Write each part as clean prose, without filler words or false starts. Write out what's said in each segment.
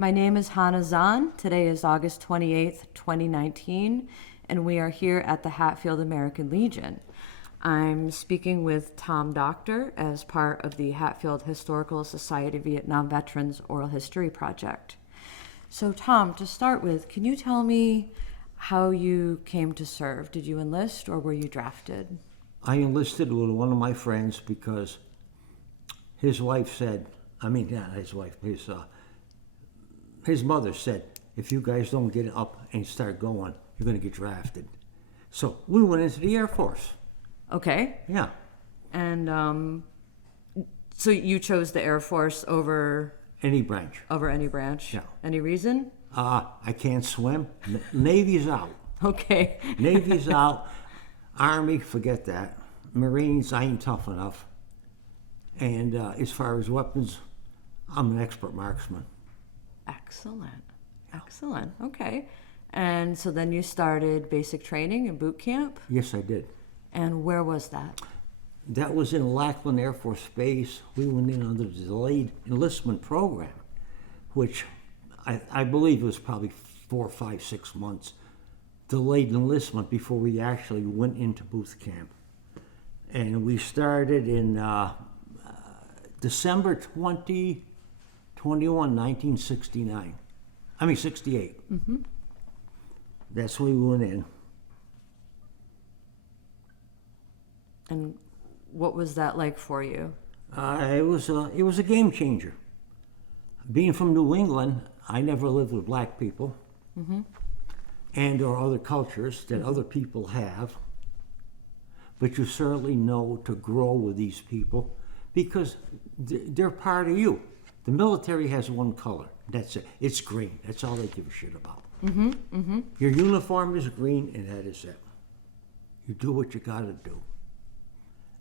My name is Hannah Zahn. Today is August 28th, 2019, and we are here at the Hatfield American Legion. I'm speaking with Tom Doktor as part of the Hatfield Historical Society Vietnam Veterans Oral History Project. So Tom, to start with, can you tell me how you came to serve? Did you enlist or were you drafted? I enlisted with one of my friends because his wife said, his mother said, if you guys don't get up and start going, you're going to get drafted. So we went into the Air Force. Okay. Yeah. And so you chose the Air Force over Any branch. any branch? Yeah. Any reason? I can't swim. Navy's out. Okay. Navy's out. Army, forget that. Marines, I ain't tough enough. And as far as weapons, I'm an expert marksman. Excellent. Excellent. Okay. And so then you started basic training and boot camp? Yes, I did. And where was that? That was in Lackland Air Force Base. We went in under the delayed enlistment program, which I believe was probably 4, 5, 6 months delayed enlistment before we actually went into boot camp. And we started in December 21, 1969. 68. Mm-hmm. That's when we went in. And what was that like for you? It was a game changer. Being from New England, I never lived with black people, Mm-hmm. and or other cultures that other people have. But you certainly know to grow with these people because they're part of you. The military has one color. That's it. It's green. That's all they give a shit about. Mm-hmm. Mm-hmm. Your uniform is green, and that is it. You do what you got to do.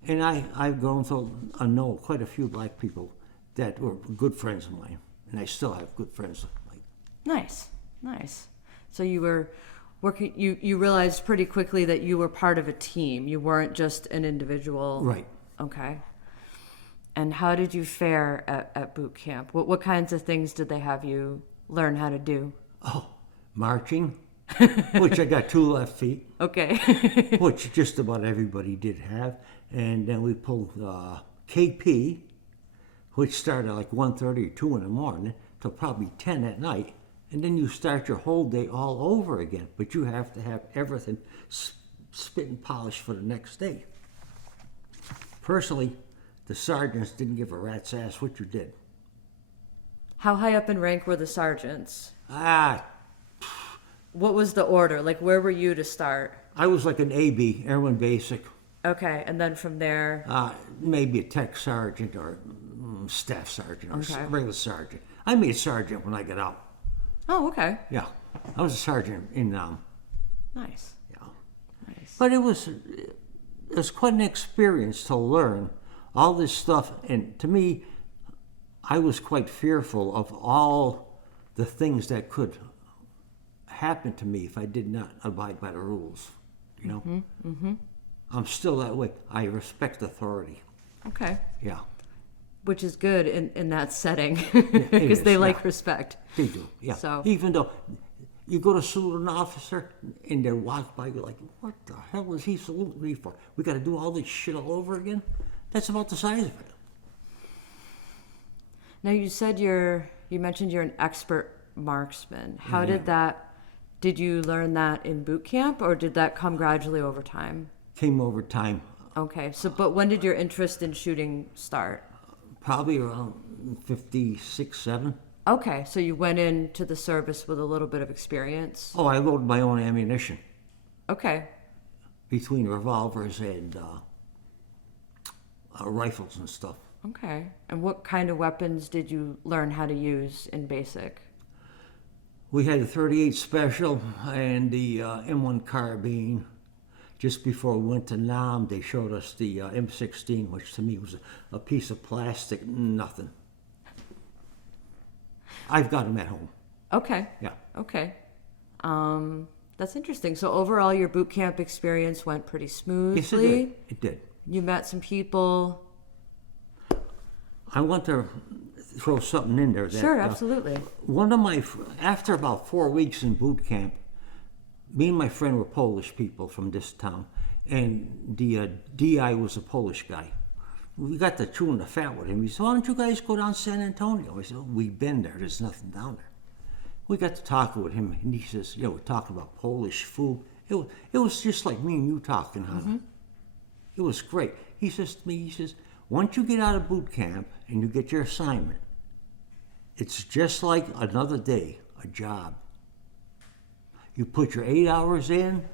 And I've grown to know quite a few black people that were good friends of mine, and I still have good friends. Nice. So you were working. You realized pretty quickly that you were part of a team. You weren't just an individual. Right. Okay. And how did you fare at boot camp? What kinds of things did they have you learn how to do? Oh, marching, which I got 2 left feet. Okay. Which just about everybody did have. And then we pulled KP, which started like 1:30 or 2 in the morning till probably 10 at night. And then you start your whole day all over again. But you have to have everything spit and polished for the next day. Personally, the sergeants didn't give a rat's ass what you did. How high up in rank were the sergeants? What was the order? Like, where were you to start? I was like an AB, Airman Basic. Okay, and then from there... Maybe a tech sergeant or staff sergeant or Okay. regular sergeant. I made sergeant when I got out. Oh, okay. Yeah, I was a sergeant in Nice. Yeah. Nice. But it was quite an experience to learn all this stuff. And to me, I was quite fearful of all the things that could happen to me if I did not abide by the rules. You know. Mm-hmm. Mm-hmm. I'm still that way. I respect authority. Okay. Yeah. Which is good in that setting It because is, they yeah. like respect. They do, yeah. So- Even though you go to salute an officer and they walk by, you're like, what the hell is he saluting me for? We got to do all this shit all over again? That's about the size of it. Now you said you mentioned you're an expert marksman. How did you learn that in boot camp or did that come gradually over time? Came over time, Okay, but when did your interest in shooting start? probably around 56, 7. Okay, so you went into the service with a little bit of experience. Oh, I loaded my own ammunition Okay, between revolvers and rifles and stuff. okay. And what kind of weapons did you learn how to use in basic? We had the 38 Special and the M1 carbine. Just before we went to Nam, they showed us the M16, which to me was a piece of plastic, nothing. I've got them at home. Okay. Yeah. Okay. That's interesting. So overall, your boot camp experience went pretty smoothly. Yes, it did. It did. You met some people. I went to throw something in there. That, Sure, absolutely. After about 4 weeks in boot camp, me and my friend were Polish people from this town, and the DI was a Polish guy. We got to chewing the fat with him. He said, "Why don't you guys go down San Antonio?" I said, "We've been there. There's nothing down there." We got to talking with him, and he says, we're talking about Polish food. It was just like me and you talking, Hannah. It was great. He says to me, once you get out of boot camp and you get your assignment, it's just like another day, a job. You put your 8 hours in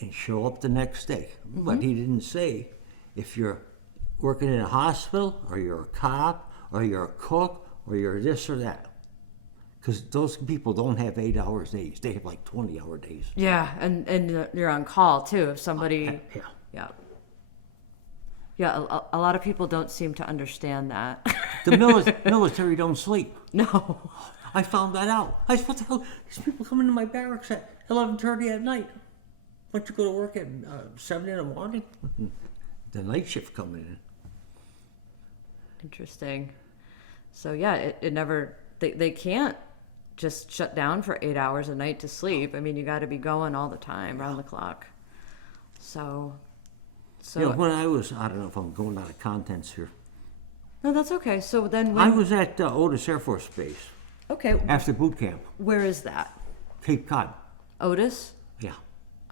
and show up the next day. But he didn't say if you're working in a hospital or you're a cop or you're a cook or you're this or that. Because those people don't have 8 hours days. They have like 20-hour days. Yeah, and you're on call too. If somebody, yeah, a lot of people don't seem to understand that. The military don't sleep. No. I found that out. I said, what the hell? These people come into my barracks at 11:30 at night. Why don't you go to work at 7 in the morning? The night shift coming in. Interesting. So yeah, it never, they can't just shut down for 8 hours a night to sleep. I mean, you got to be going all the time, around the clock. So When I was, I don't know if I'm going out of contents here. no, that's okay. So then I was at Otis Air Force Base okay, after boot camp, where is that? Cape Cod. Otis? Yeah.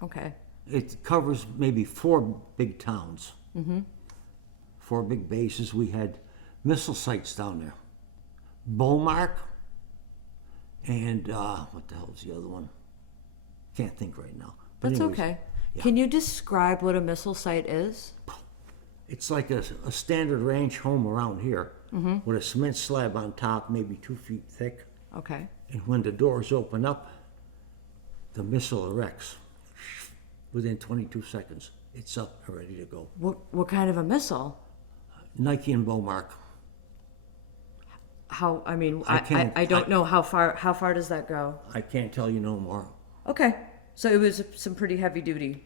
Okay. It covers maybe 4 big towns. 4 big bases. We had missile sites down there. Beaumark and what the hell is the other one? Can't think right now. But That's anyways, okay. yeah. Can you describe what a missile site is? It's like a standard ranch home around here with a cement slab on top, maybe 2 feet thick. Okay. And when the doors open up, the missile erects. Within 22 seconds, it's up and ready to go. What kind of a missile? Nike and Beaumark. How, I mean, I I don't know how far does that go? I can't tell you no more. Okay. So it was some pretty heavy duty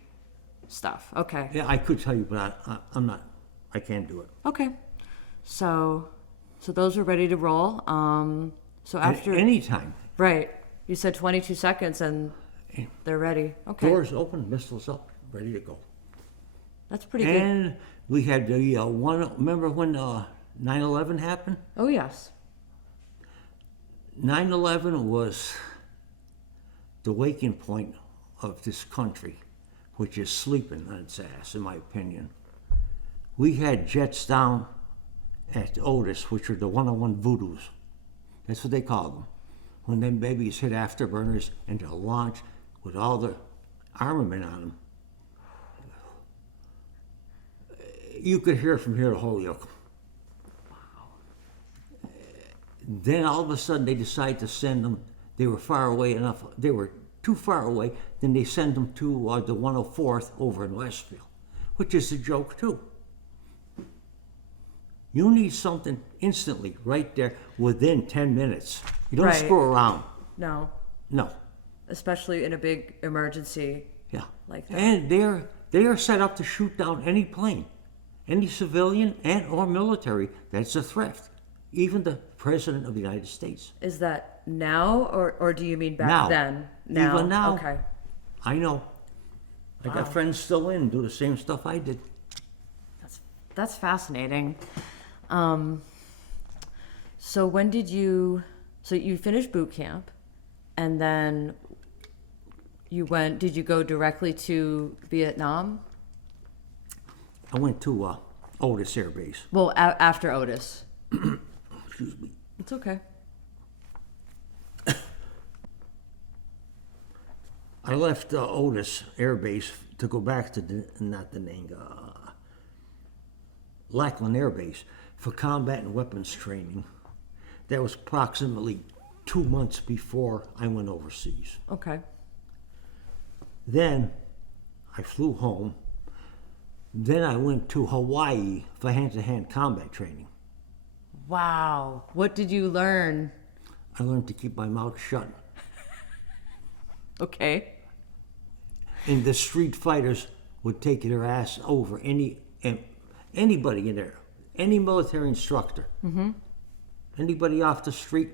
stuff. Okay. Yeah, I could tell you, but I'm not. I can't do it. Okay. So those were ready to roll. So after Anytime. right, you said 22 seconds and they're ready. Okay. Doors open, missiles up, ready to go. That's pretty good. And we had the one. Remember when 9/11 happened? Oh yes. 9/11 was the waking point of this country, which is sleeping on its ass, in my opinion. We had jets down at Otis, which are the 101 Voodoos. That's what they call them. When them babies hit afterburners and they'll launch with all the armament on them. You could hear from here to Holyoke. Then all of a sudden they decided to send them. They were far away enough. They were too far away. Then they send them to the 104th over in Westfield, which is a joke too. You need something instantly, right there, within 10 minutes. You don't Right. screw around. No. No. Especially in a big emergency. Yeah. Like that. And they are set up to shoot down any plane, any civilian and or military that's a threat. Even the President of the United States. Is that now or do you mean back Now. then? Now. Even now. Okay. I know. I got friends still in do the same stuff I did. That's fascinating. So when did you finished boot camp and then did you go directly to Vietnam? I went to Otis Air Base. Well, after Otis. Excuse me. It's okay. I left Otis Air Base to go back to Lackland Air Base for combat and weapons training. That was approximately 2 months before I went overseas. Okay. Then I flew home. Then I went to Hawaii for hand-to-hand combat training. Wow. What did you learn? I learned to keep my mouth shut. Okay. And the street fighters would take their ass over anybody in there, any military instructor. Mm-hmm. Anybody off the street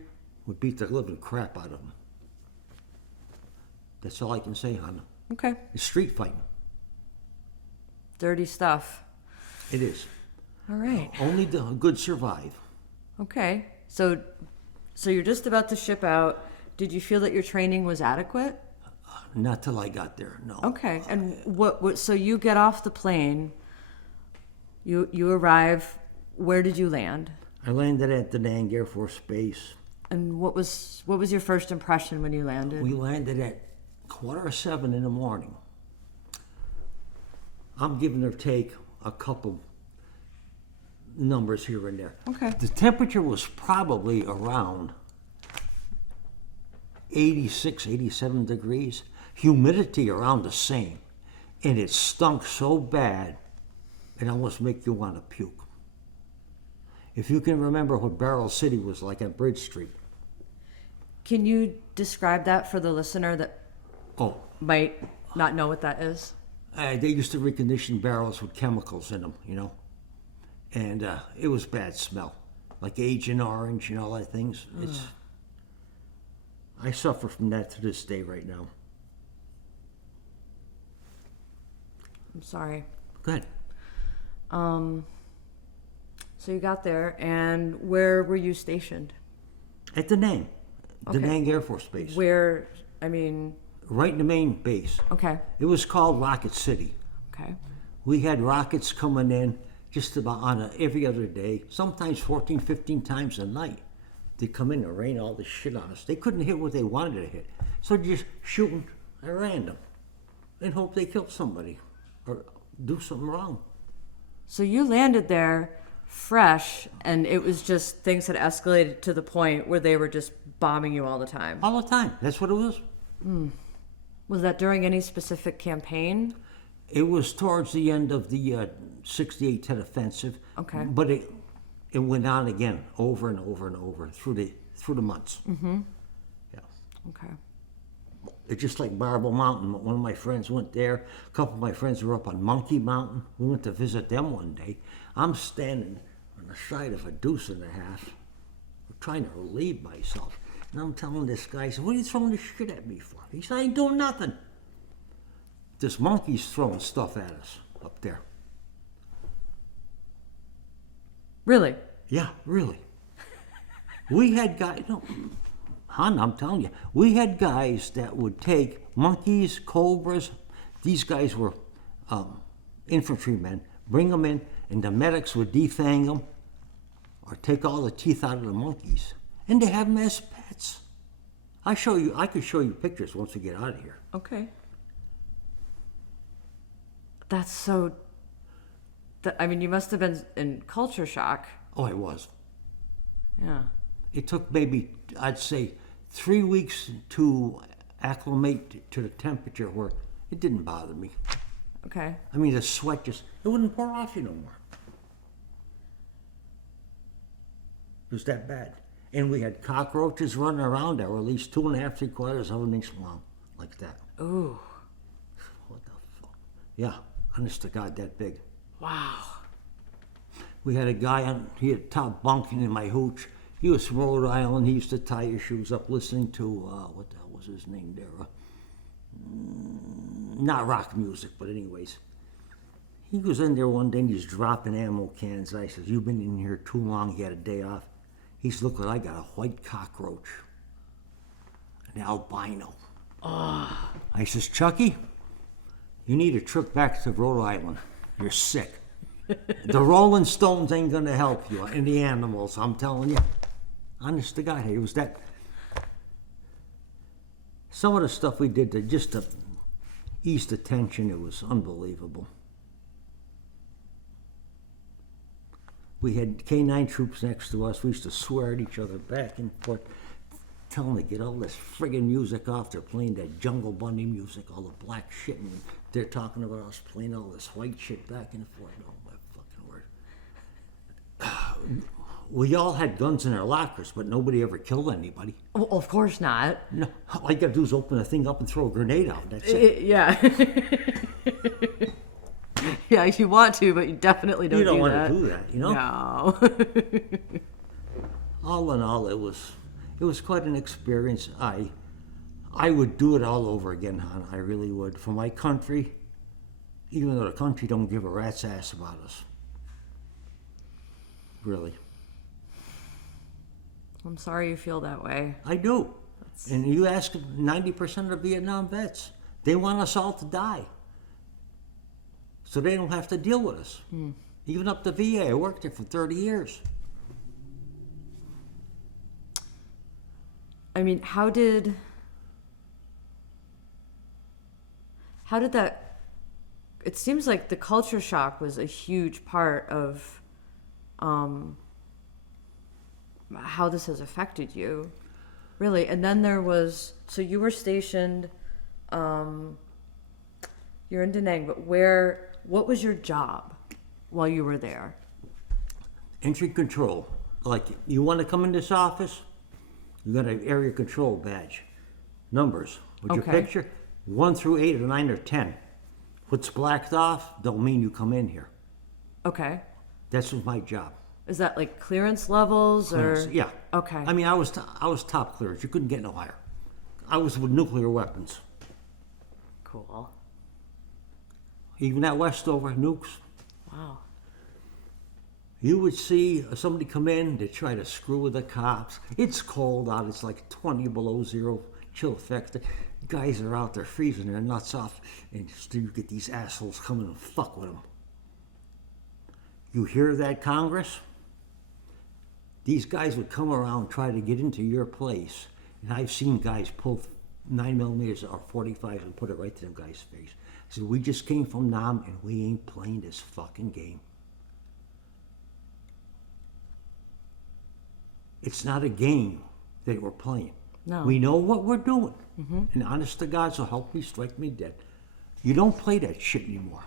would beat the living crap out of them. That's all I can say, hon. Okay. It's street fighting. Dirty stuff. It is. All right. Only the good survive. Okay. So you're just about to ship out. Did you feel that your training was adequate? Not till I got there, no. Okay. And what so you get off the plane, you arrive, where did you land? I landed at Da Nang Air Force Base. And what was your first impression when you landed? We landed at 6:45 in the morning. I'm giving or take a couple numbers here and there. Okay. The temperature was probably around 86, 87 degrees. Humidity around the same. And it stunk so bad, it almost make you want to puke. If you can remember what Barrel City was like on Bridge Street. Can you describe that for the listener that Oh, might not know what that is? they used to recondition barrels with chemicals in them, you know. And it was bad smell. Like Agent Orange and all that things. I suffer from that to this day right now. I'm sorry. Go ahead. So you got there, and where were you stationed? At Da Nang. Okay. Da Nang Air Force Base. Where, I mean, Right in the main base. okay, It was called Rocket City. okay. We had rockets coming in just about every other day, sometimes 14, 15 times a night. They'd come in and rain all this shit on us. They couldn't hit what they wanted to hit. So they'd just shooting at random and hope they killed somebody or do something wrong. So you landed there fresh, and it was just things had escalated to the point where they were just bombing you all the time. All the time. That's what it was. Was that during any specific campaign? It was towards the end of the 68-10 offensive. Okay. But it went on again over and over and over through the months. Mm-hmm. Yeah. Okay. It's just like Marble Mountain. One of my friends went there. A couple of my friends were up on Monkey Mountain. We went to visit them one day. I'm standing on the side of a deuce and a half, trying to relieve myself. And I'm telling this guy, I said, what are you throwing this shit at me for? He said, I ain't doing nothing. This monkey's throwing stuff at us up there. Really? Yeah, really. We had guys, hon, I'm telling you, we had guys that would take monkeys, cobras. These guys were infantrymen. Bring them in, and the medics would defang them or take all the teeth out of the monkeys, and they have them as pets. I could show you pictures once we get out of here. Okay. That's so. I mean, you must have been in culture shock. Oh, I was. Yeah. It took maybe, I'd say, 3 weeks to acclimate to the temperature where it didn't bother me. Okay. I mean, the sweat it wouldn't pour off you no more. It was that bad. And we had cockroaches running around that were at least 2.5, 3/4 of an inch long, like that. Ooh. What the fuck? Yeah, honest to God, that big. Wow. We had a guy he had top bunking in my hooch. He was from Rhode Island. He used to tie his shoes up listening to, what the hell was his name there? Not rock music, but anyways. He was in there one day and he's dropping ammo cans. I says, you've been in here too long. He had a day off. He said, look, I got a white cockroach. An albino. Oh. I says, Chucky, you need a trip back to Rhode Island. You're sick. The Rolling Stones ain't going to help you and the animals, I'm telling you. Honest to God, it was that. Some of the stuff we did to ease the tension, it was unbelievable. We had K-9 troops next to us. We used to swear at each other back and forth, tell them to get all this friggin' music off. They're playing that Jungle Bunny music, all the black shit, and they're talking about us playing all this white shit back and forth. Oh, my fucking word. We all had guns in our lockers, but nobody ever killed anybody. Well, of course not. No, all you gotta do is open a thing up and throw a grenade out. That's it. Yeah. Yeah, you want to, but you definitely don't do that. You don't want to do that, you know? No. all in all, it was quite an experience. I would do it all over again, hon. I really would. For my country, even though the country don't give a rat's ass about us. Really. I'm sorry you feel that way. I do. And you ask 90% of Vietnam vets, they want us all to die. So they don't have to deal with us. Even up to VA, I worked there for 30 years. I mean, how did that, it seems like the culture shock was a huge part of how this has affected you, really. And then there was, so you were stationed, you're in Da Nang, but what was your job while you were there? Entry control. Like, you want to come in this office? You got an area control badge. Numbers. With your Okay. picture, 1 through 8 or 9 or 10. What's blacked off don't mean you come in here. Okay. That was my job. Is that like clearance levels or? Yeah. Okay. I mean, I was top clearance. You couldn't get no higher. I was with nuclear weapons. Cool. Even at Westover, nukes. Wow. You would see somebody come in to try to screw with the cops. It's cold out. It's like 20 below zero, chill factor. Guys are out there freezing their nuts off, and still you get these assholes coming and fuck with them. You hear that, Congress? These guys would come around, try to get into your place, and I've seen guys pull 9mm or 45 and put it right to them guys' face. I said, we just came from Nam, and we ain't playing this fucking game. It's not a game that we're playing. No. We know what we're doing. And honest to God, so help me, strike me dead. You don't play that shit anymore.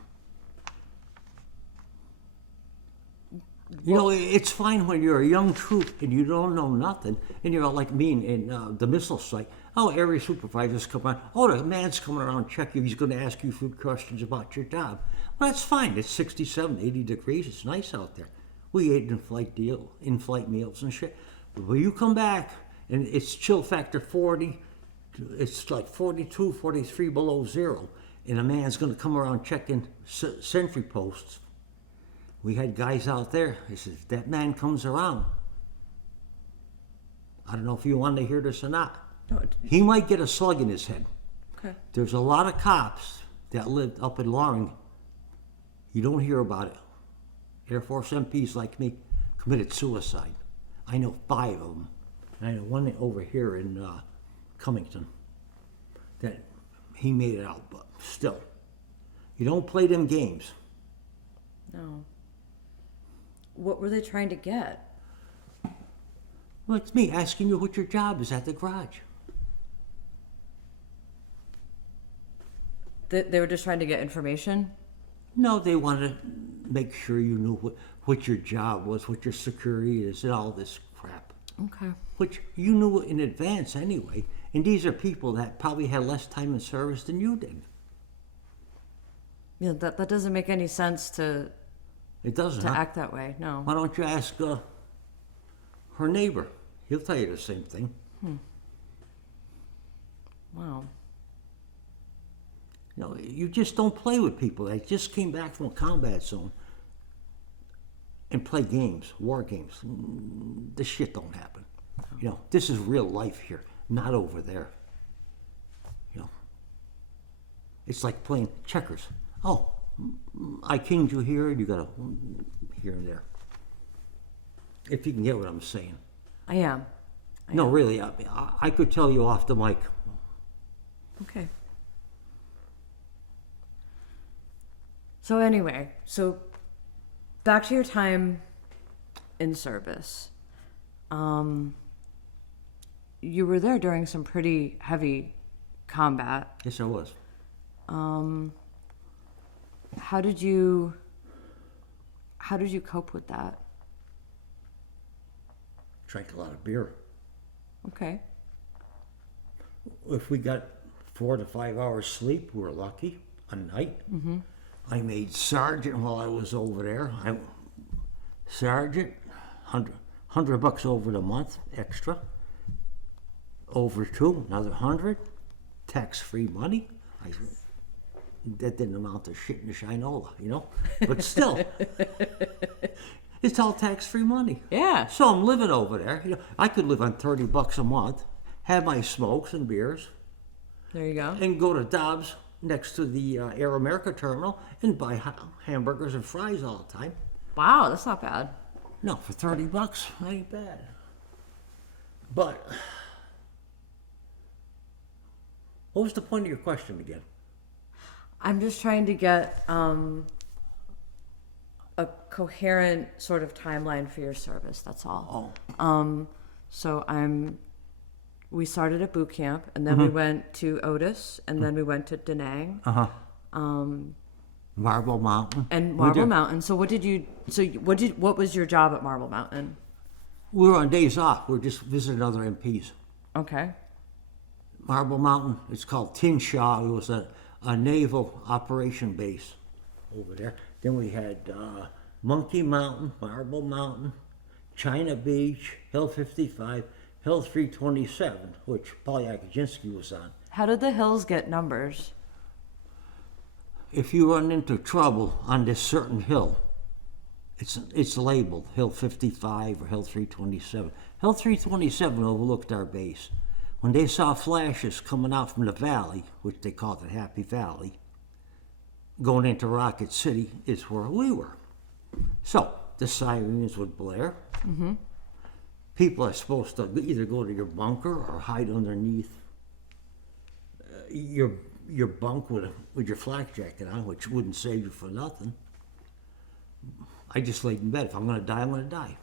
You know, it's fine when you're a young troop and you don't know nothing, and you're like me in the missile site. Oh, area supervisors come on. Oh, the man's coming around, check you. He's going to ask you a few questions about your job. Well, that's fine. It's 67, 80 degrees. It's nice out there. We ate in-flight meals and shit. But when you come back and it's chill factor 40, it's like 42, 43 below zero, and a man's going to come around checking sentry posts. We had guys out there. He says, if that man comes around, I don't know if you want to hear this or not. No, He might get a slug in his head. okay. There's a lot of cops that lived up in Loring. You don't hear about it. Air Force MPs like me committed suicide. I know 5 of them. I know one over here in Cummington that he made it out, but still. You don't play them games. No. What were they trying to get? Well, it's me asking you what your job is at the garage. They were just trying to get information? No, they wanted to make sure you knew what your job was, what your security is, and all this crap. Okay. Which you knew in advance anyway. And these are people that probably had less time in service than you did. Yeah, that doesn't make any sense to It doesn't, huh? act that way. No. Why don't you ask her neighbor? He'll tell you the same thing. Wow. You know, you just don't play with people that just came back from a combat zone and play games, war games. This shit don't happen. You know, this is real life here, not over there. You know, it's like playing checkers. Oh, I kinged you here, and you got a here and there. If you can get what I'm saying. I am. No, really, I could tell you off the mic. Okay. So anyway, back to your time in service. You were there during some pretty heavy combat. Yes, I was. How did you cope with that? Drank a lot of beer. Okay. If we got 4 to 5 hours sleep, we were lucky a night. Mm-hmm. I made sergeant while I was over there. Sergeant, 100 $100 over the month extra. Over 2, another 100. Tax-free money. That didn't amount to shit in the shinola, you know? But still, it's all tax-free money. Yeah. So I'm living over there. You know, I could live on $30 a month, have my smokes and beers, There you go. and go to Dobbs next to the Air America terminal and buy hamburgers and fries all the time. Wow, that's not bad. No, for $30, ain't bad. But what was the point of your question again? I'm just trying to get a coherent sort of timeline for your service. That's all. Oh, So we started at boot camp, and then we went to Otis, and then we went to Da Nang Marble Mountain. and We Marble did- Mountain. So what was your job at Marble Mountain? We were on days off. We were just visiting other MPs. Okay. Marble Mountain, it's called Tinshaw. It was a naval operation base over there. Then we had Monkey Mountain, Marble Mountain, China Beach, Hill 55, Hill 327, which Paul Yakujinsky was on. How did the hills get numbers? If you run into trouble on this certain hill, it's labeled Hill 55 or Hill 327. Hill 327 overlooked our base. When they saw flashes coming out from the valley, which they called the Happy Valley, going into Rocket City is where we were. So the sirens would blare. Mm-hmm. People are supposed to either go to your bunker or hide underneath your bunk with your flak jacket on, which wouldn't save you for nothing. I just laid in bed. If I'm going to die, I'm going to die.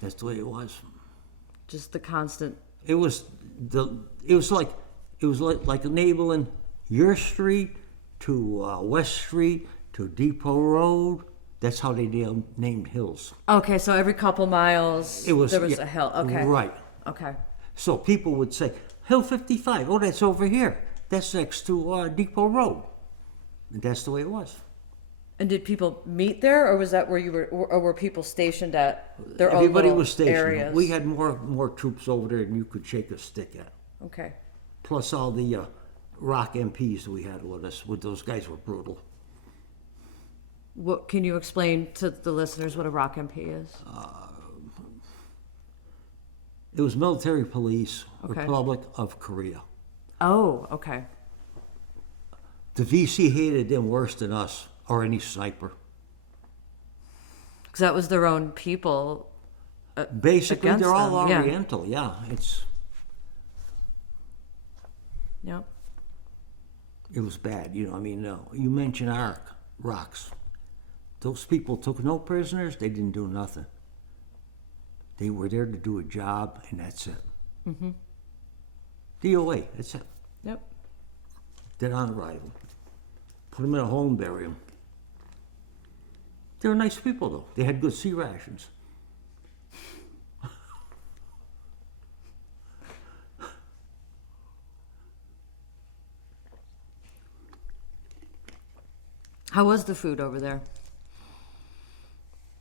That's the way it was. Just the constant. It was like enabling your street to West Street to Depot Road. That's how they named hills. Okay, so every couple miles there was a hill. Okay. Right. Okay. So people would say, Hill 55, oh, that's over here. That's next to Depot Road. And that's the way it was. And did people meet there, or was that where you were, or were people stationed at their own Everybody little was stationed. areas? We had more troops over there than you could shake a stick at. Okay. Plus all the rock MPs we had with us. Those guys were brutal. What can you explain to the listeners what a rock MP is? It was military police, Okay. Republic of Korea. Oh, okay. The VC hated them worse than us or any sniper. Because that was their own people. Basically, Against they're all them, yeah. Oriental. Yeah, Yep. it was bad. You know, I mean, you mentioned rocks. Those people took no prisoners. They didn't do nothing. They were there to do a job, and that's it. Mm-hmm. DOA, that's it. Yep. Dead on arrival. Put them in a home, bury them. They were nice people, though. They had good sea rations. How was the food over there?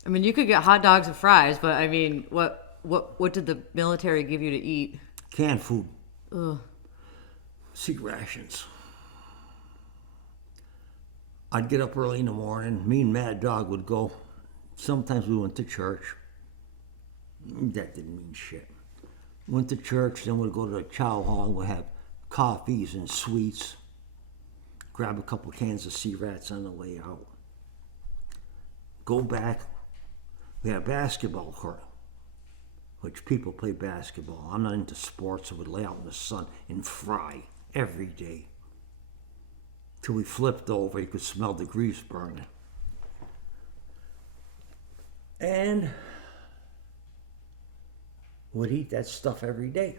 I mean, you could get hot dogs and fries, but I mean, what did the military give you to eat? Canned food. Ugh. Sea rations. I'd get up early in the morning. Me and Mad Dog would go. Sometimes we went to church. That didn't mean shit. Went to church, then we'd go to the chow hall. We'd have coffees and sweets. Grab a couple cans of sea rats on the way out. Go back. We had a basketball court, which people play basketball. I'm not into sports, so we'd lay out in the sun and fry every day. Till we flipped over, you could smell the grease burning. And would eat that stuff every day.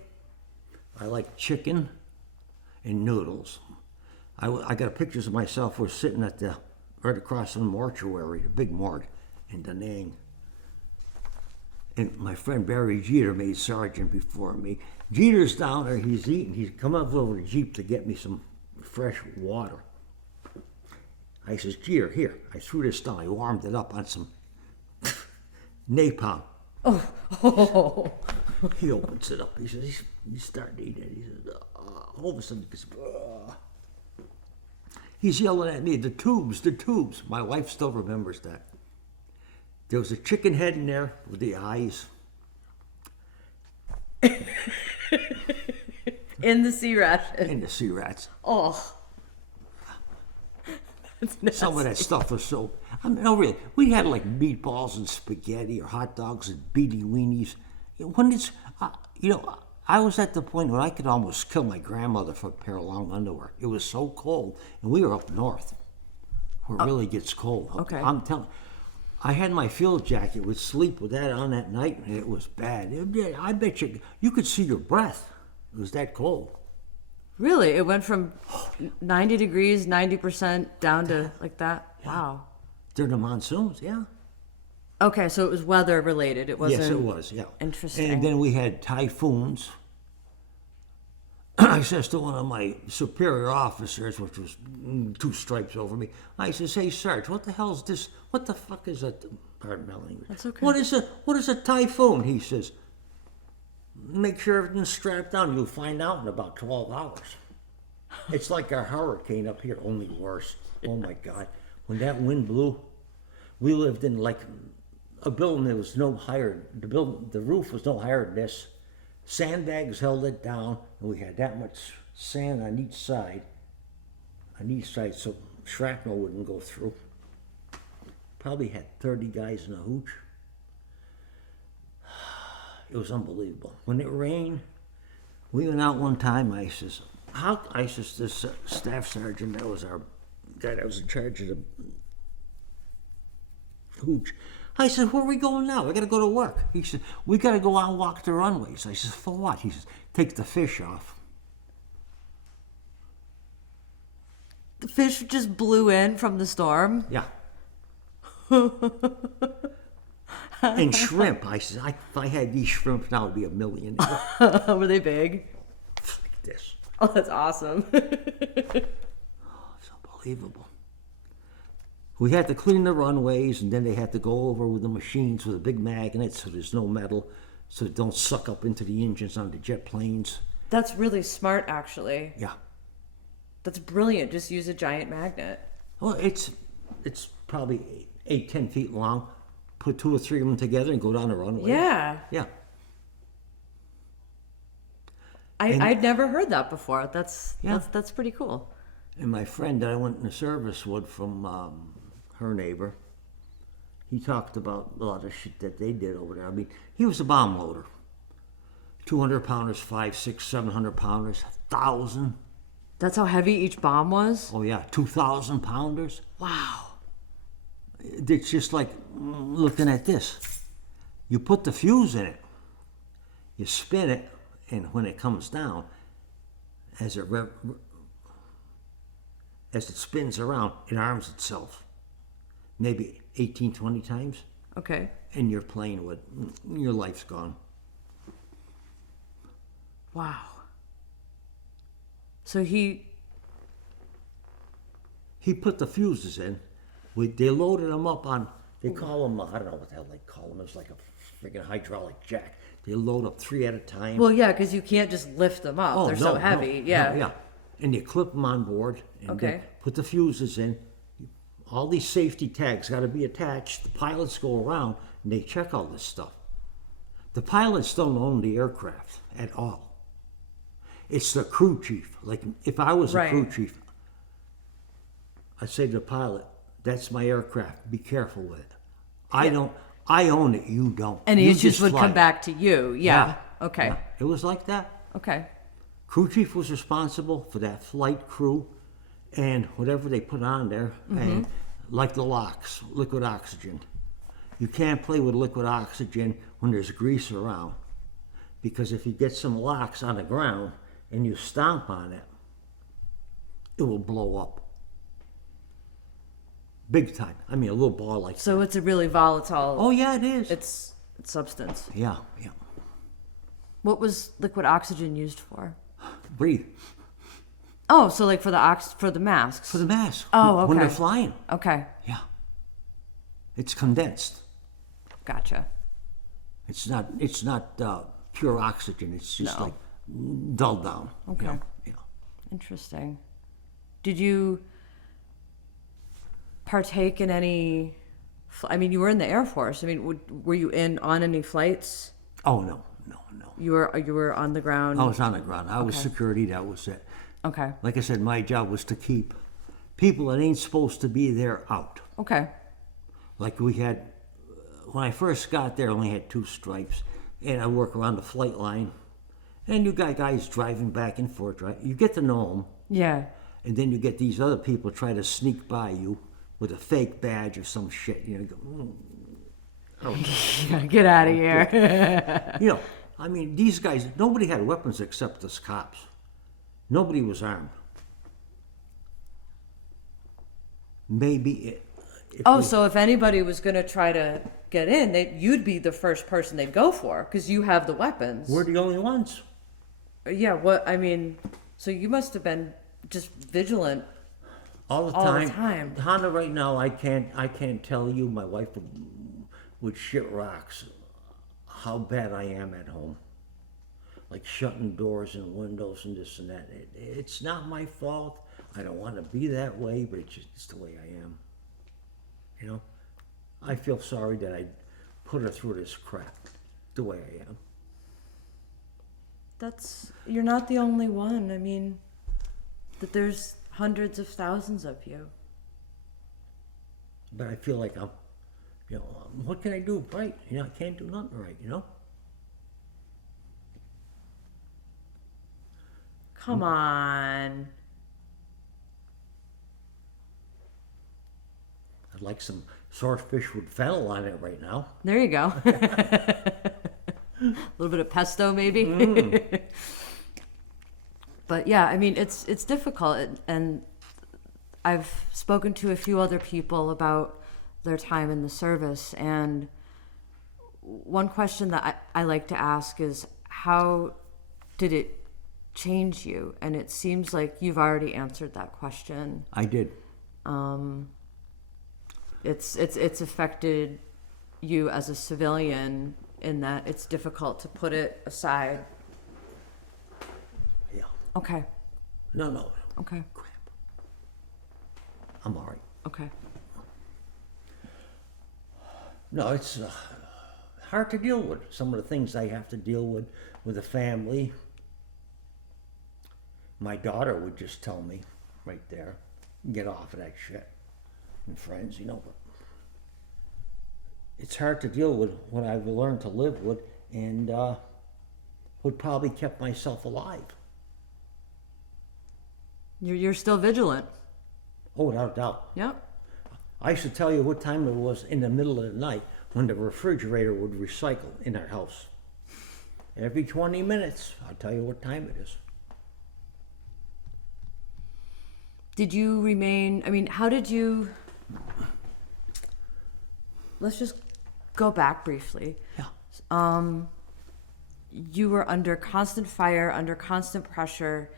I like chicken and noodles. I got pictures of myself. We're sitting at right across from the mortuary, the big morgue in Da Nang. And my friend Barry Jeter made sergeant before me. Jeter's down there, he's eating. He's come up over the Jeep to get me some fresh water. I says, Jeter, here. I threw this down. I warmed it up on some napalm. Oh. He opens it up. He says, he's starting to eat it. He says, all of a sudden, he goes, he's yelling at me, the tubes. My wife still remembers that. There was a chicken head in there with the eyes. In the sea ration. And the sea rats. Oh. That's nasty. Some of that stuff was so. I mean, no, really. We had like meatballs and spaghetti or hot dogs and beady weenies. When it's, I was at the point where I could almost kill my grandmother for a pair of long underwear. It was so cold, and we were up north, where it really gets cold. Okay. I'm telling. I had my field jacket. Would sleep with that on that night, and it was bad. I bet you could see your breath. It was that cold. Really? It went from 90 degrees, 90% down to like that? Yeah. Wow. During the monsoons, yeah. Okay, so it was weather related. It wasn't. Yes, it was, yeah. Interesting. And then we had typhoons. I says to one of my superior officers, which was 2 stripes over me, I says, "Hey, Sarge, what the hell's this? What the fuck is that?" Pardon my language. That's okay. What is a typhoon? He says, "Make sure everything's strapped down. You'll find out in about 12 hours. It's like a hurricane up here, only worse. Oh my God. When that wind blew, we lived in like a building that was no higher. The roof was no higher than this. Sandbags held it down, and we had that much sand on each side, so shrapnel wouldn't go through. Probably had 30 guys in a hooch. It was unbelievable. When it rained, we went out one time. I says, this staff sergeant, that was our guy that was in charge of the hooch. I said, "Where are we going now? I got to go to work." He said, "We got to go out and walk the runways." I said, "For what?" He says, "Take the fish off." The fish just blew in from the storm? Yeah. And shrimp. I said, if I had these shrimp now, I'd be a millionaire. Were they big? Like this. Oh, that's awesome. It's unbelievable. We had to clean the runways, and then they had to go over with the machines with a big magnet so there's no metal, so it don't suck up into the engines on the jet planes. That's really smart, actually. Yeah. That's brilliant. Just use a giant magnet. Well, it's probably 8-10 feet long. Put 2 or 3 of them together and go down the runway. Yeah. Yeah. I'd never heard that before. That's pretty cool. And my friend that I went in the service with from her neighbor, he talked about a lot of shit that they did over there. I mean, he was a bomb loader. 200 pounders, 500, 600, 700 pounders, 1,000. That's how heavy each bomb was? Oh yeah, 2,000 pounders. Wow. It's just like looking at this. You put the fuse in it, you spin it, and when it comes down, as it spins around, it arms itself. Maybe 18, 20 times. Okay. And you're playing with, your life's gone. Wow. So he put the fuses in. They loaded them up on, they call them, I don't know what the hell they call them. It's like a freaking hydraulic jack. They load up 3 at a time. Well, yeah, because you can't just lift them up. They're so heavy. Yeah. Yeah. And you clip them on board. And Okay. then put the fuses in. All these safety tags got to be attached. The pilots go around and they check all this stuff. The pilots don't own the aircraft at all. It's the crew chief. Like if I was a Right. crew chief, I'd say to the pilot, "That's my aircraft. Be careful with it. I own it. You don't." Any You issues just would fly come it." back to you. Yeah. Okay. Yeah. It was like that. Okay. Crew chief was responsible for that flight crew and whatever they put on there, and like the locks, liquid oxygen. You can't play with liquid oxygen when there's grease around, because if you get some locks on the ground and you stomp on it, it will blow up. Big time. I mean, a little ball like So that. it's a really volatile. Oh yeah, it is. It's substance. Yeah. What was liquid oxygen used for? Breathe. Oh, so like for the masks. For the mask. Oh, When okay. they're flying. Okay. Yeah. It's condensed. Gotcha. It's not pure oxygen. It's just No. like dulled down. Okay. You know. Interesting. Did you partake in any? I mean, you were in the Air Force. I mean, were you on any flights? Oh no. You were on the ground. I was on the ground. I was Okay. security. That was it. Okay. Like I said, my job was to keep people that ain't supposed to be there out. Okay. Like we had, when I first got there, I only had 2 stripes, and I work around the flight line, and you got guys driving back and forth, right? You get to know them, Yeah. and then you get these other people try to sneak by you with a fake badge or some shit. You know, you go, Yeah, get out of here. you know, I mean, these guys, nobody had weapons except us cops. Nobody was armed. Maybe So if anybody was going to try to get in, you'd be the first person they'd go for because you have the weapons. we're the only ones. Yeah. What I mean, so you must have been just vigilant. All the All the time. time. Honda, right now, I can't tell you. My wife would shit rocks how bad I am at home. Like shutting doors and windows and this and that. It's not my fault. I don't want to be that way, but it's the way I am. You know, I feel sorry that I put her through this crap. The way I am. You're not the only one. I mean, that there's hundreds of thousands of you. But I feel like what can I do right? You know, I can't do nothing right. You know. Come on. I'd like some swordfish with fennel on it right now. There you go. A little bit of pesto, maybe. But yeah, I mean, it's difficult, and I've spoken to a few other people about their time in the service, and one question that I like to ask is, how did it change you? And it seems like you've already answered that question. I did. It's affected you as a civilian in that it's difficult to put it aside. Yeah. Okay. No. Okay. Crap. I'm all right. Okay. No, it's hard to deal with. Some of the things I have to deal with the family. My daughter would just tell me right there, get off of that shit. And friends, you know, but it's hard to deal with what I've learned to live with, and would probably kept myself alive. You're still vigilant. Oh, without a doubt. Yep. I should tell you what time it was in the middle of the night when the refrigerator would recycle in our house. Every 20 minutes, I'll tell you what time it is. Did you remain, I mean, how did you, let's just go back briefly. Yeah. You were under constant fire, under constant pressure.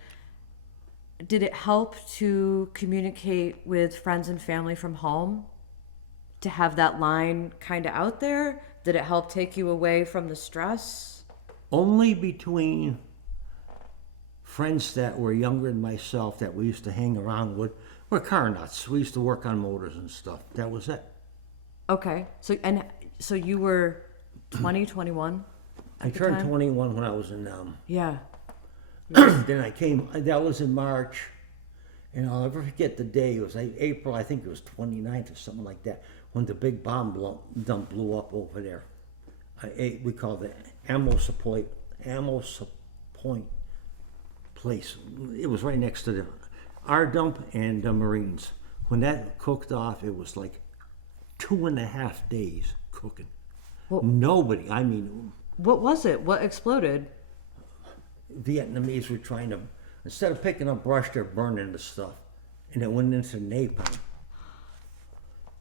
Did it help to communicate with friends and family from home? To have that line kind of out there? Did it help take you away from the stress? Only between friends that were younger than myself that we used to hang around with were car nuts. We used to work on motors and stuff. That was it. Okay. So you were 20, 21? I turned 21 when I was in Yeah. then I came, that was in March, and I'll never forget the day. It was like April, I think it was 29th or something like that, when the big bomb dump blew up over there. We called it Amos Point place. It was right next to our dump and the Marines. When that cooked off, it was like 2.5 days cooking. Well, Nobody, I mean... What was it? What exploded? Vietnamese were trying to, instead of picking up brush, they're burning the stuff. And it went into napalm.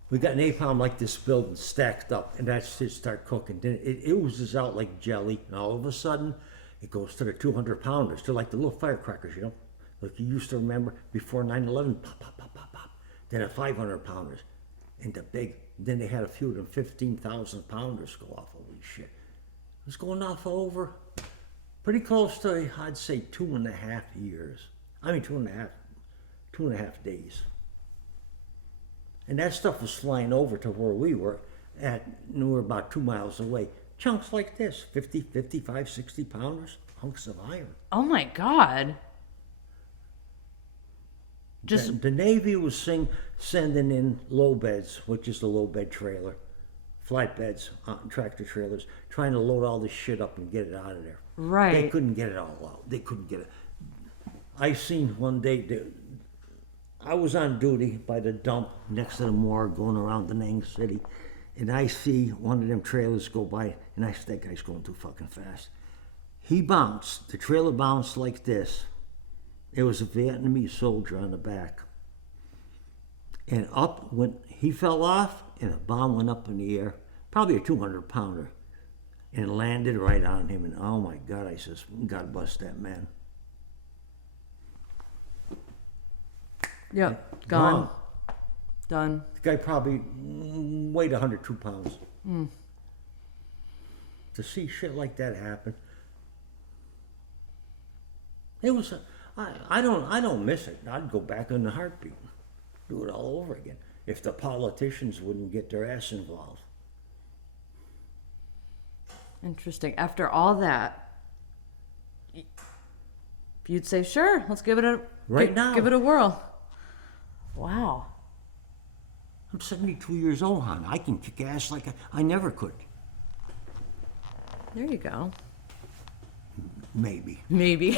We got napalm like this building stacked up, and that shit started cooking. Then it oozes out like jelly, and all of a sudden, it goes to the 200 pounders. They're like the little firecrackers, you know? Like you used to remember before 9/11, pop, pop, pop, pop, pop. Then a 500 pounders. And the big, then they had a few of them 15,000 pounders go off. Holy shit. was going on for over pretty close to, I'd say, 2.5 years. I mean, 2.5 days. And that stuff was flying over to where we were at, and we were about 2 miles away. Chunks like this, 50, 55, 60 pounders, hunks of iron. Oh my God. Just The Navy was sending in low beds, which is the low bed trailer, flatbeds, tractor trailers, trying to load all this shit up and get it out of there. right. They couldn't get it all out. They couldn't get it. I seen one day, I was on duty by the dump next to the morgue going around Da Nang City, and I see one of them trailers go by, and I think that guy's going too fucking fast. He bounced. The trailer bounced like this. It was a Vietnamese soldier on the back. And up went, he fell off, and a bomb went up in the air, probably a 200-pounder, and landed right on him. And oh my God, I says, God bless that man. Yep. Gone. Done. The guy probably weighed 102 pounds. To see shit like that happen, it was. I don't miss it. I'd go back in a heartbeat, do it all over again if the politicians wouldn't get their ass involved. Interesting. After all that, you'd say, sure, let's give it a Now. give it a whirl. Wow. I'm 72 years old, hon. I can kick ass like I never could. There you go. Maybe. Maybe.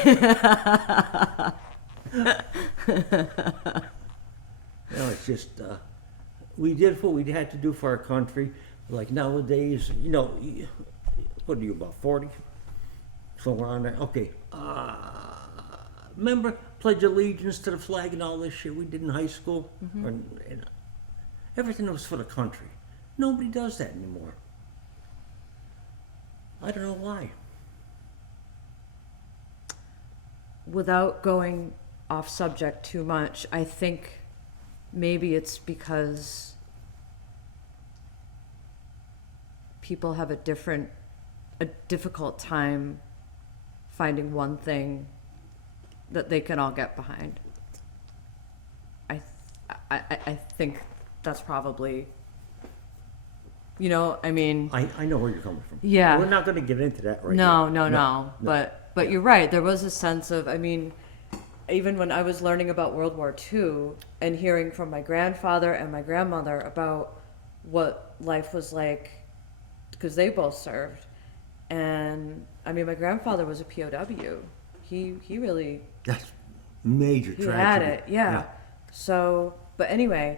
It's just we did what we had to do for our country. Like nowadays, what are you, about 40? Somewhere on there. Okay. Remember pledge allegiance to the flag and all this shit we did in high school? And everything was for the country. Nobody does that anymore. I don't know why. Without going off subject too much, I think maybe it's because people have a difficult time finding one thing that they can all get behind. I think that's probably, I mean. I know where you're coming from. Yeah. We're not going to get into that right No, now. no. But you're right. There was a sense of, I mean, even when I was learning about World War II and hearing from my grandfather and my grandmother about what life was like, because they both served. And I mean, my grandfather was a POW. He really, That's major he tragedy. had it. Yeah. So, but anyway,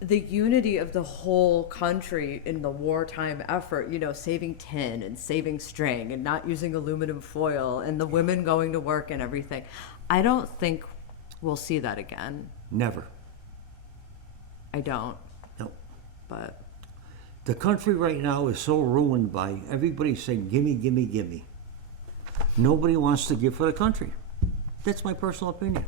the unity of the whole country in the wartime effort, saving tin and saving string and not using aluminum foil and the women going to work and everything. I don't think we'll see that again. Never. I don't. No. But The country right now is so ruined by everybody saying, gimme, gimme, gimme. Nobody wants to give for the country. That's my personal opinion.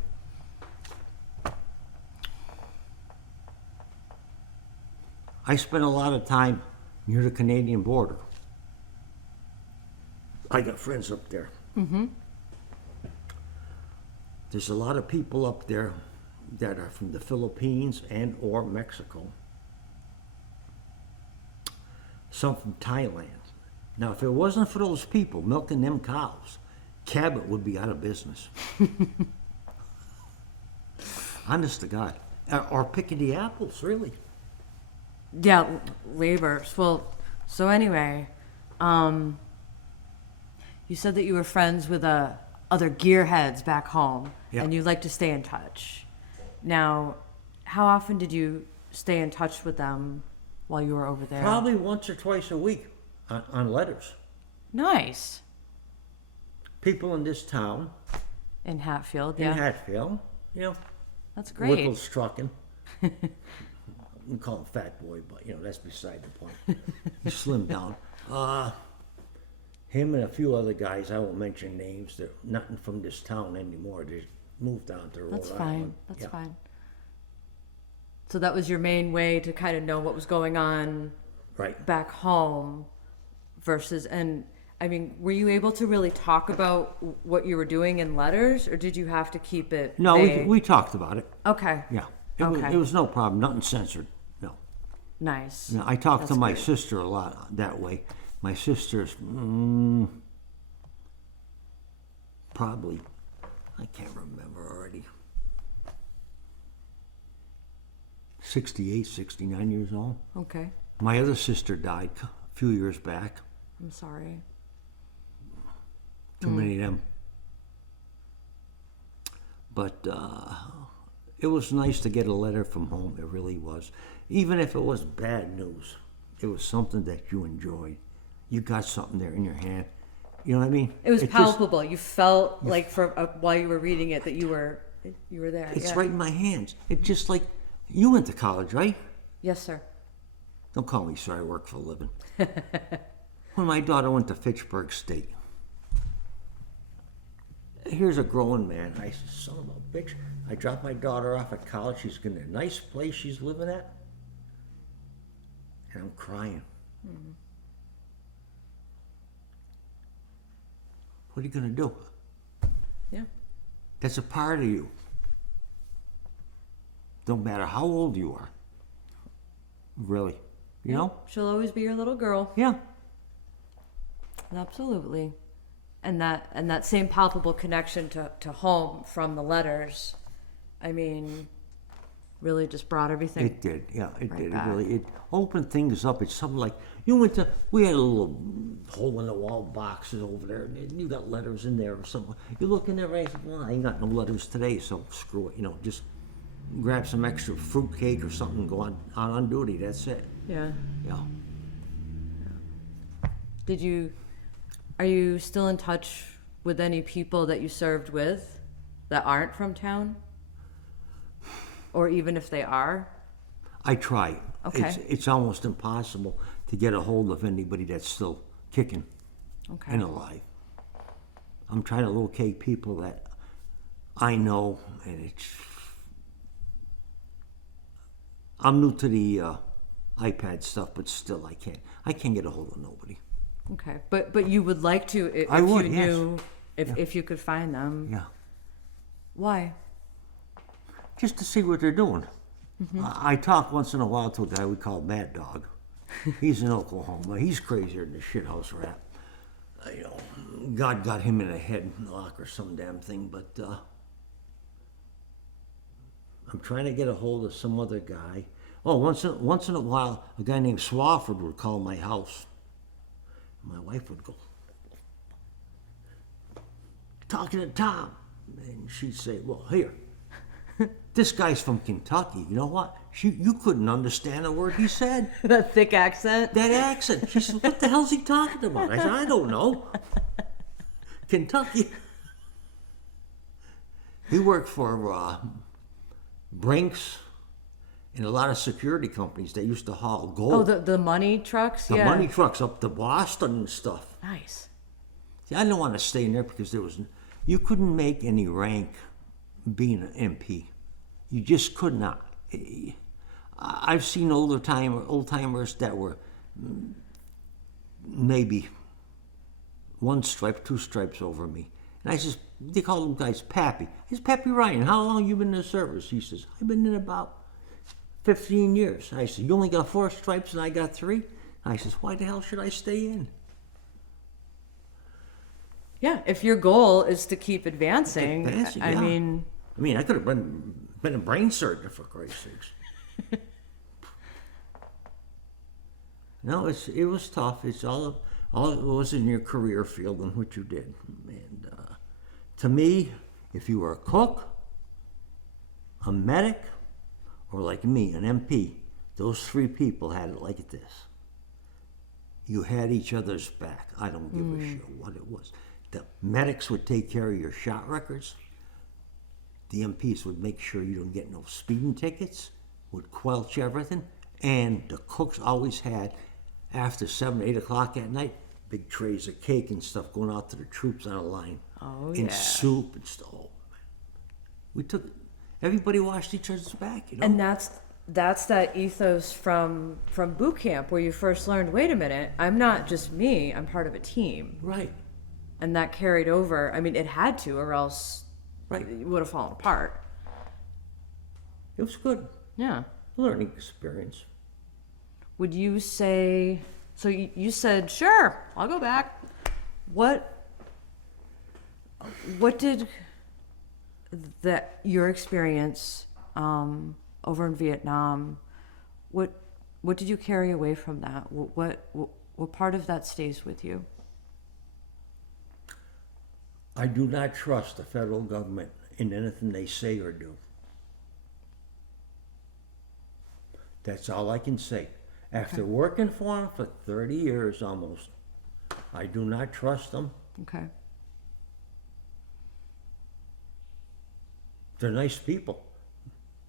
I spent a lot of time near the Canadian border. I got friends up there. There's a lot of people up there that are from the Philippines and or Mexico. Some from Thailand. Now, if it wasn't for those people milking them cows, Cabot would be out of business. Honest to God. Or picking the apples, really. yeah, labor. Well, so anyway, you said that you were friends with other gearheads back home, Yeah. and you like to stay in touch. Now, how often did you stay in touch with them while you were over there? Probably once or twice a week on letters. Nice. People in this town, In Hatfield, in yeah. Hatfield, That's great. Whipple's trucking. We call him Fat Boy, but that's beside the point. He slimmed down. Him and a few other guys, I won't mention names, they're not from this town anymore. They moved down to Rhode That's Island. fine. That's Yeah. fine. So that was your main way to kind of know what was going on Right. back home versus, and I mean, were you able to really talk about what you were doing in letters, or did you have to keep it No, vague? we talked about it. Okay. Yeah. Okay. It was no problem. Nothing censored. No. Nice. No, I talked to That's my great. sister a lot that way. My sister's probably, I can't remember already, 68, 69 years old. Okay. My other sister died a few years back. I'm sorry. Too many of them. But it was nice to get a letter from home. It really was. Even if it was bad news, it was something that you enjoyed. You got something there in your hand. You know what I mean? It was just- palpable. You felt like for while you were reading it that you were there. it's yeah. right in my hands. It's just like you went to college, right? Yes, sir. Don't call me sir. I work for a living. When my daughter went to Fitchburg State, here's a growing man. I said, son of a bitch. I dropped my daughter off at college. She's in a nice place she's living at. And I'm crying. What are you going to do? Yeah. That's a part of you. Don't matter how old you are. Really. You know? She'll always be your little girl. Yeah. Absolutely. And that same palpable connection to home from the letters, I mean, really just brought everything. It did, yeah, it Right did. back. It opened things up. It's something like we had a little hole in the wall boxes over there, and you got letters in there or something. You look in there, I said, well, I ain't got no letters today, so screw it. Just grab some extra fruit cake or something, and go on duty. That's it. Yeah. Yeah. Are you still in touch with any people that you served with that aren't from town? Or even if they are? I try. Okay. It's almost impossible to get a hold of anybody that's still kicking Okay. and alive. I'm trying to locate people that I know, and I'm new to the iPad stuff, but still I can't get a hold of nobody. Okay. But you would like to if I would, you yes. knew if you could find them. Yeah. Why? Just to see what they're doing. I talk once in a while to a guy we call Mad Dog. He's in Oklahoma. He's crazier than the shithouse rat. God got him in a headlock or some damn thing, but I'm trying to get a hold of some other guy. Oh, once in a while, a guy named Swafford would call my house. My wife would go, talking to Tom. And she'd say, well, here, this guy's from Kentucky. You know what? You couldn't understand a word he said. That thick accent? That accent. She said, what the hell's he talking about? I said, I don't know. Kentucky. He worked for Brinks and a lot of security companies that used to haul gold. Oh, the money trucks? The Yeah. money trucks up to Boston and stuff. Nice. See, I didn't want to stay in there because you couldn't make any rank being an MP. You just could not. I've seen old timers that were maybe one stripe, two stripes over me. And they call them guys Pappy. It's Pappy Ryan. How long you been in the service? He says, I've been in about 15 years. I said, you only got 4 stripes and I got 3? I says, why the hell should I stay in? Yeah, if your goal is to keep advancing, I yeah. mean, I could have been a brain surgeon, for Christ's sakes. No, it was tough. It's all it was in your career field and what you did. And to me, if you were a cook, a medic, or like me, an MP, those 3 people had it like this. You had each other's back. I don't give a shit what it was. The medics would take care of your shot records. The MPs would make sure you don't get no speeding tickets, would quelch everything. And the cooks always had, after 7, 8 o'clock at night, big trays of cake and stuff going out to the troops on a line. Oh, and yeah. soup and stuff. Oh, man. Everybody washed each other's back, and that's that's that ethos from boot camp where you first learned, wait a minute, I'm not just me, I'm part of a team. Right. And that carried over. I mean, it had to, or else Right. it would have fallen apart. It was good. Yeah. Learning experience. Would you say, so you said, sure, I'll go back. What did your experience over in Vietnam, what did you carry away from that? What part of that stays with you? I do not trust the federal government in anything they say or do. That's all I can say. After working for them for 30 years almost, I do not trust them. Okay. They're nice people,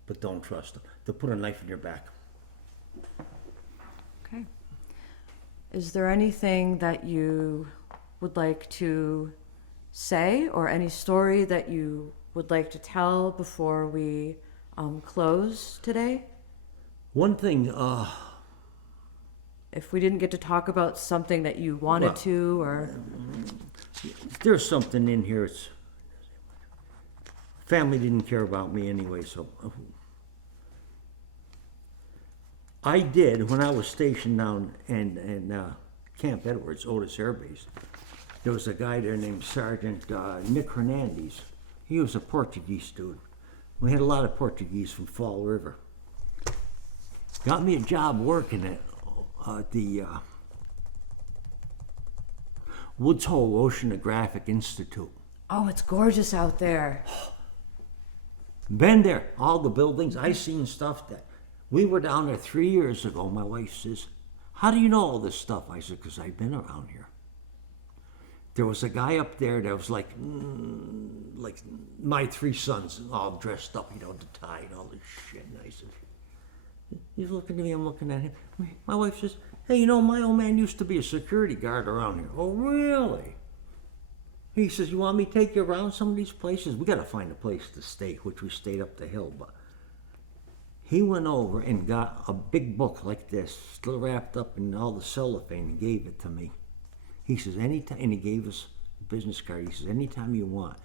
but don't trust them. They'll put a knife in your back. Okay. Is there anything that you would like to say, or any story that you would like to tell before we close today? One thing, If we didn't get to talk about something that you wanted Well, to, or there's something in here. It's family didn't care about me anyway, so I did when I was stationed down in Camp Edwards, Otis Air Base. There was a guy there named Sergeant Nick Hernandez. He was a Portuguese dude. We had a lot of Portuguese from Fall River. Got me a job working at the Woods Hole Oceanographic Institute. oh, it's gorgeous out there. Been there, all the buildings. I seen stuff that we were down there 3 years ago. My wife says, "How do you know all this stuff?" I said, "Because I've been around here." There was a guy up there that was like my three sons, all dressed up, the tie and all this shit. And I said, he's looking at me, I'm looking at him. My wife says, "Hey, my old man used to be a security guard around here." "Oh, really?" He says, "You want me to take you around some of these places? We got to find a place to stay," which we stayed up the hill. But he went over and got a big book like this, still wrapped up in all the cellophane, and gave it to me. He says, "Anytime," and he gave us a business card. He says, "Anytime you want,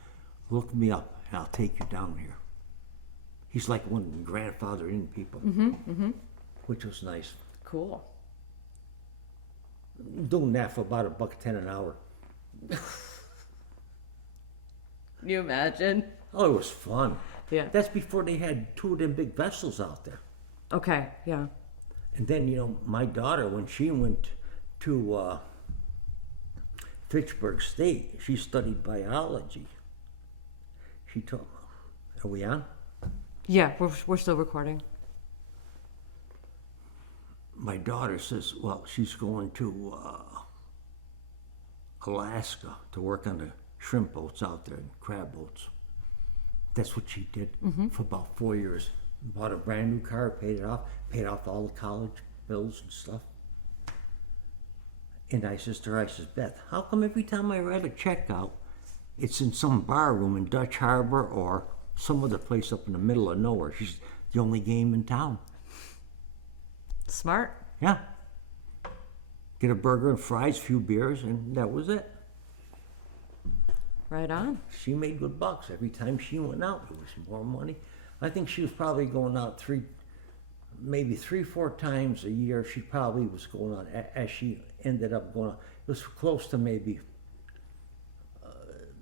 look me up and I'll take you down here." He's like one of the grandfather in people, which was nice. Cool. Doing that for about $1.10 an hour. Can you imagine? Oh, it was fun. Yeah. That's before they had two of them big vessels out there. Okay, yeah. And then, my daughter, when she went to Fitchburg State, she studied biology. She told, are we on? Yeah, we're still recording. My daughter says, well, she's going to Alaska to work on the shrimp boats out there and crab boats. That's what she did for about 4 years. Bought a brand new car, paid off all the college bills and stuff. And I says to her, "Beth, how come every time I write a check out, it's in some bar room in Dutch Harbor or some other place up in the middle of nowhere?" She's the only game in town. Smart. Yeah. Get a burger and fries, few beers, and that was it. Right on. She made good bucks. Every time she went out, it was more money. I think she was probably going out maybe 3-4 times a year. She probably was going out as she ended up going out. It was close to maybe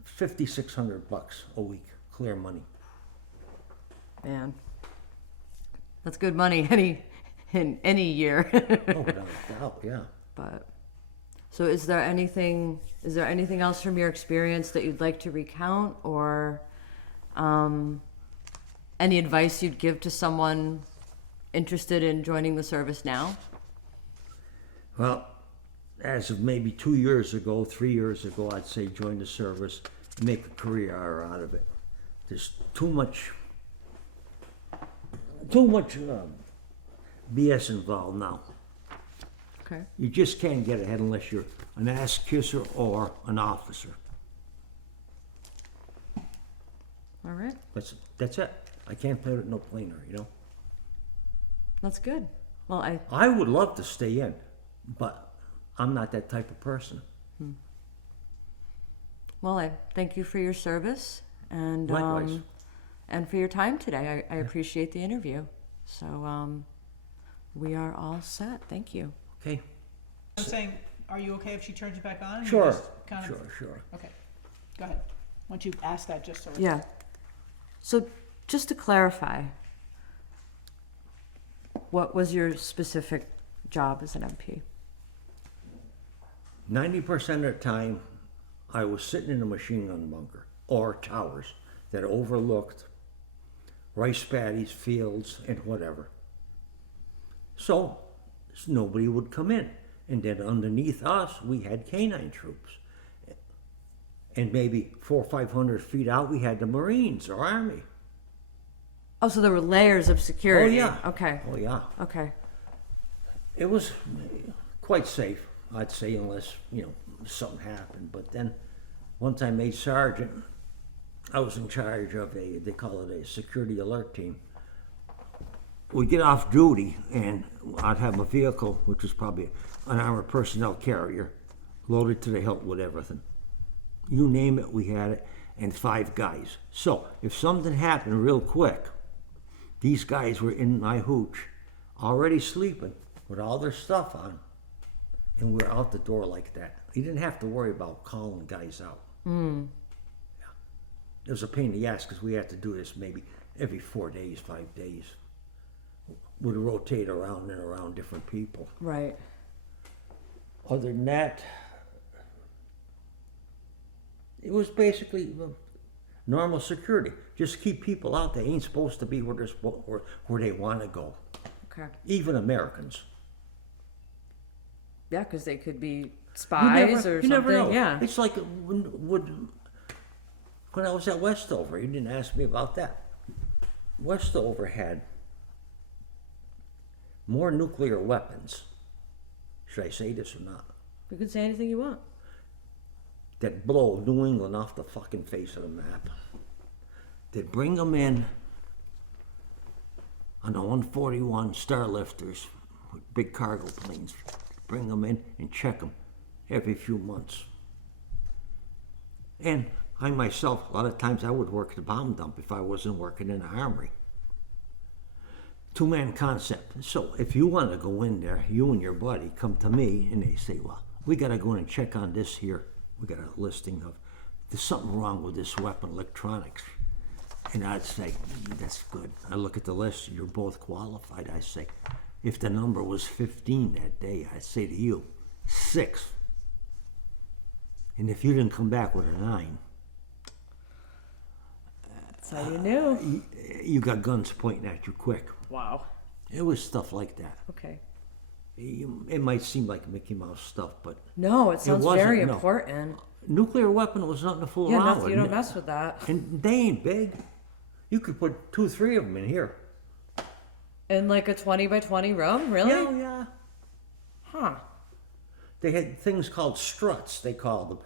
$5,600 a week, clear money. Man, that's good money in any year. Oh, without a doubt, yeah. But so is there anything else from your experience that you'd like to recount, or any advice you'd give to someone interested in joining the service now? Well, as of maybe 2 years ago, 3 years ago, I'd say join the service and make a career out of it. There's too much BS involved now. Okay. You just can't get ahead unless you're an ass kisser or an officer. All right. That's it. I can't play with no planer, That's good. Well, I would love to stay in, but I'm not that type of person. I thank you for your service and Likewise. and for your time today. I appreciate the interview. So we are all set. Thank you. Okay. I'm saying, are you okay if she turns it back on? And you Sure. just kind of- Sure. Okay, go ahead. Once you ask that, just so. it's- Yeah. So just to clarify, what was your specific job as an MP? 90% of the time, I was sitting in a machine gun bunker or towers that overlooked rice paddies, fields, and whatever. So nobody would come in. And then underneath us, we had canine troops. And maybe 400 or 500 feet out, we had the Marines or Army. Oh, so there were layers of Oh, security. yeah. Okay. Oh, yeah. Okay. It was quite safe, I'd say, unless, something happened. But then once I made sergeant, I was in charge of they call it a security alert team. We'd get off duty and I'd have a vehicle, which was probably an armored personnel carrier, loaded to the hilt with everything. You name it, we had it, and 5 guys. So if something happened real quick, these guys were in my hooch, already sleeping with all their stuff on, and we're out the door like that. You didn't have to worry about calling guys out. Yeah. It was a pain in the ass because we had to do this maybe every 4 days, 5 days. Would rotate around and around different people. Right. Other than that, it was basically normal security. Just keep people out. They ain't supposed to be where they want to go. Okay. Even Americans. Yeah, because they could be spies or you something. never know. Yeah. It's like when I was at Westover. You didn't ask me about that. Westover had more nuclear weapons. Should I say this or not? You can say anything you want. That blow New England off the fucking face of the map. They'd bring them in on the 141 Starlifters, with big cargo planes. Bring them in and check them every few months. And I myself, a lot of times I would work at the bomb dump if I wasn't working in the armory. 2-man concept. So if you want to go in there, you and your buddy come to me and they say, well, we got to go in and check on this here. We got a listing of, there's something wrong with this weapon electronics. And I'd say, that's good. I look at the list, you're both qualified. I say, if the number was 15 that day, I'd say to you, 6. And if you didn't come back with a 9, That's how you knew. you got guns pointing at you quick. Wow. It was stuff like that. Okay. It might seem like Mickey Mouse stuff, but No, it sounds wasn't, very no. important. nuclear weapon was nothing to fool Yeah, around nothing, with. you don't mess with that. And they ain't big. You could put 2 or 3 of them in here. In like a 20 by 20 room? Really? Yeah, yeah. Huh. They had things called struts, they called them.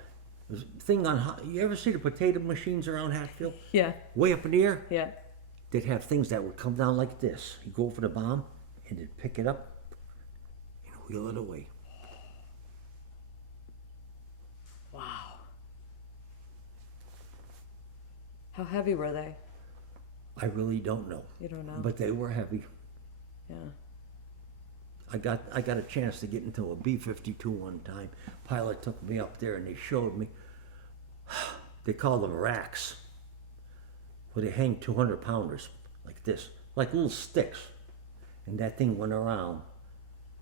There's a thing on, you ever see the potato machines around Hatfield? Yeah. Way up in the air? Yeah. They'd have things that would come down like this. You go for the bomb, and they'd pick it up and wheel it away. Wow. How heavy were they? I really don't know. You don't know? But they were heavy. Yeah. I got a chance to get into a B-52 one time. Pilot took me up there and they showed me. They call them racks. Where they hang 200-pounders like this, like little sticks. And that thing went around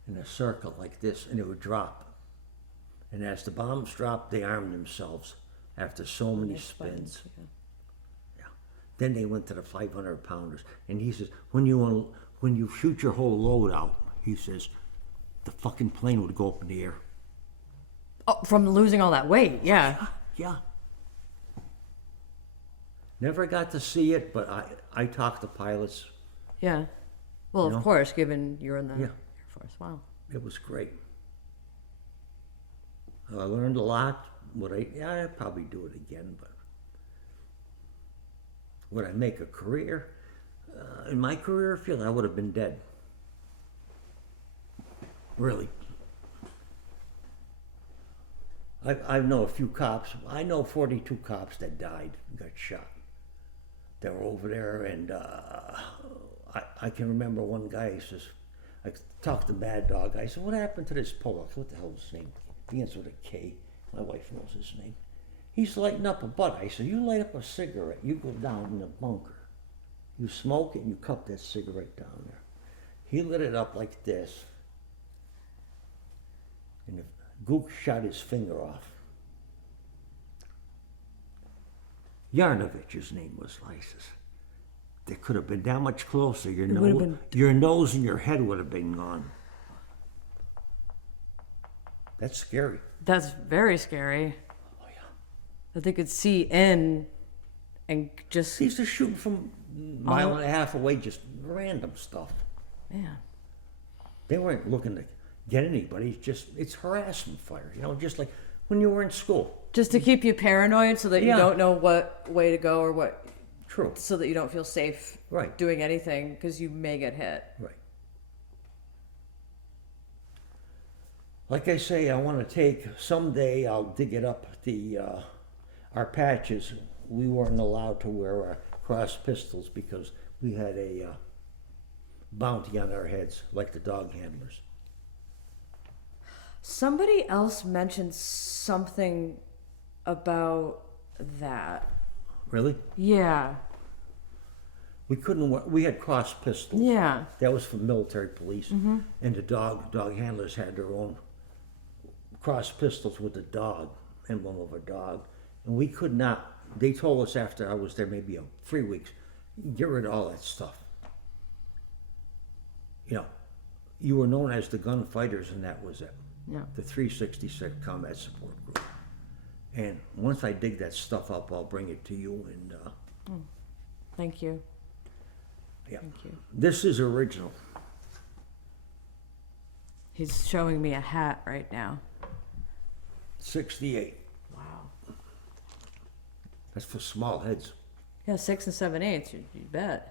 in a circle like this and it would drop. And as the bombs dropped, they armed themselves after so many spins. Yeah. Yeah. Then they went to the 500-pounders. And he says, when you shoot your whole load out, he says, the fucking plane would go up in the air. Oh, from losing all that weight, yeah. Yeah. Never got to see it, but I talked to pilots. Yeah. Well, You of know? course, given you're in the Yeah. Air Force. Wow. It was great. I learned a lot. I'd probably do it again, but would I make a career? In my career field, I would have been dead. Really. I know a few cops. I know 42 cops that died, got shot. They were over there, and I can remember one guy says, I talked to Mad Dog. I said, what happened to this Pollock? What the hell is his name? Begins with a K. My wife knows his name. He's lighting up a butt. I said, you light up a cigarette, you go down in the bunker. You smoke it and you cup that cigarette down there. He lit it up like this. And the gook shot his finger off. Yarnovich, his name was Lysis. They could have been that much closer. Your nose and your head would have been gone. That's scary. That's very scary. Oh yeah. That they could see in and just. He used to shoot from a mile and a half away, just random stuff. Man. They weren't looking to get anybody. It's harassment fire. Just like when you were in school. Just to keep you paranoid so that you don't know what way to go or what. True. So that you don't feel safe doing anything because you may get hit. Right. Like I say, I want to take, someday I'll dig it up, our patches. We weren't allowed to wear our cross pistols because we had a bounty on our heads, like the dog handlers. Somebody else mentioned something about that. Really? Yeah. We couldn't wear, we had cross pistols. Yeah. That was for military police. Mm-hmm. And the dog handlers had their own cross pistols with the dog, emblem of a dog. And we could not, they told us after I was there maybe 3 weeks, get rid of all that stuff. You were known as the gunfighters, and that was it. Yeah. The 366 Combat Support Group. And once I dig that stuff up, I'll bring it to you. And Thank you. yeah, Thank you. this is original. He's showing me a hat right now. 68. Wow. That's for small heads. Yeah, 6 and 7/8. You bet.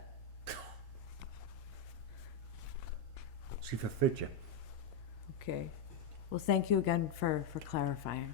See if it fits you. Okay. Well, thank you again for clarifying.